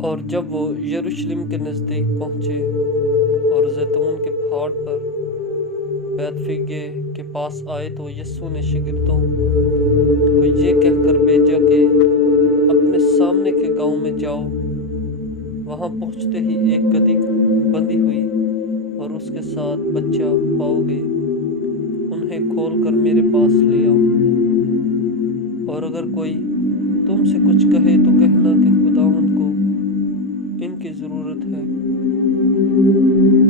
اور جب وہ یروشلم کے نزدیک پہنچے اور زیتون کے پہاڑ پر بیتفگے کے پاس آئے تو یسوع نے شاگردوں کو یہ کہہ کر بھیجا کہ اپنے سامنے کے گاؤں میں جاؤ۔ وہاں پہنچتے ہی ایک گدھی بندھی ہوئی اور اس کے ساتھ بچہ پاؤ گے، انہیں کھول کر میرے پاس لے آؤ۔ اور اگر کوئی تم سے کچھ کہے تو کہنا کہ خداوند کو ان کی ضرورت ہے،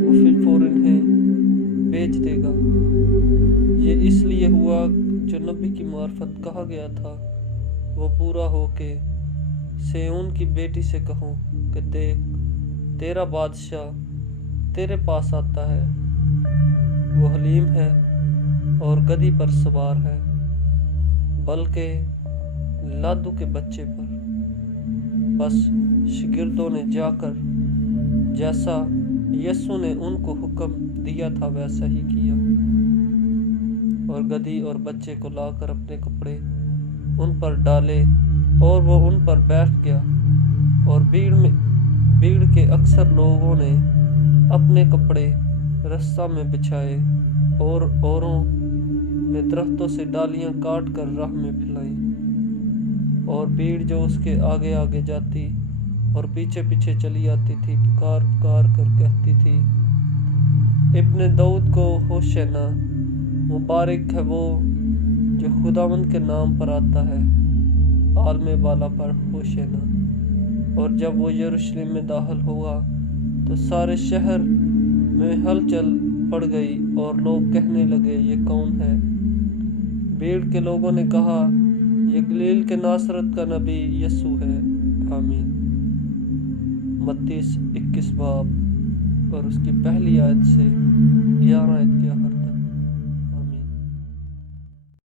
وہ فی الفور انہیں بھیج دے گا۔ یہ اس لیے ہوا جو نبی کی معرفت کہا گیا تھا وہ پورا ہو کہ صہیون کی بیٹی سے کہو کہ دیکھ تیرا بادشاہ تیرے پاس آتا ہے، وہ حلیم ہے اور گدھی پر سوار ہے، بلکہ لادو کے بچے پر۔ بس شاگردوں نے جا کر جیسا یسوع نے ان کو حکم دیا تھا ویسا ہی کیا، اور گدھی اور بچے کو لا کر اپنے کپڑے ان پر ڈالے اور وہ ان پر بیٹھ گیا۔ اور بھیڑ کے اکثر لوگوں نے اپنے کپڑے رستہ میں بچھائے اور اوروں نے درختوں سے ڈالیاں کاٹ کر راہ میں پھیلائیں۔ اور بھیڑ جو اس کے آگے آگے جاتی اور پیچھے پیچھے چلی آتی تھی پکار پکار کر کہتی تھی، ابن داؤد کو ہوشینا، مبارک ہے وہ جو خداوند کے نام پر آتا ہے، عالم بالا پر ہوشینا۔ اور جب وہ یروشلم میں داخل ہوا تو سارے شہر میں ہلچل پڑ گئی اور لوگ کہنے لگے یہ کون ہے؟ بھیڑ کے لوگوں نے کہا یہ گلیل کے ناصرت کا نبی یسوع ہے۔ آمین۔ متی 21 باب اور اس کی پہلی آیت سے 11 آیت کے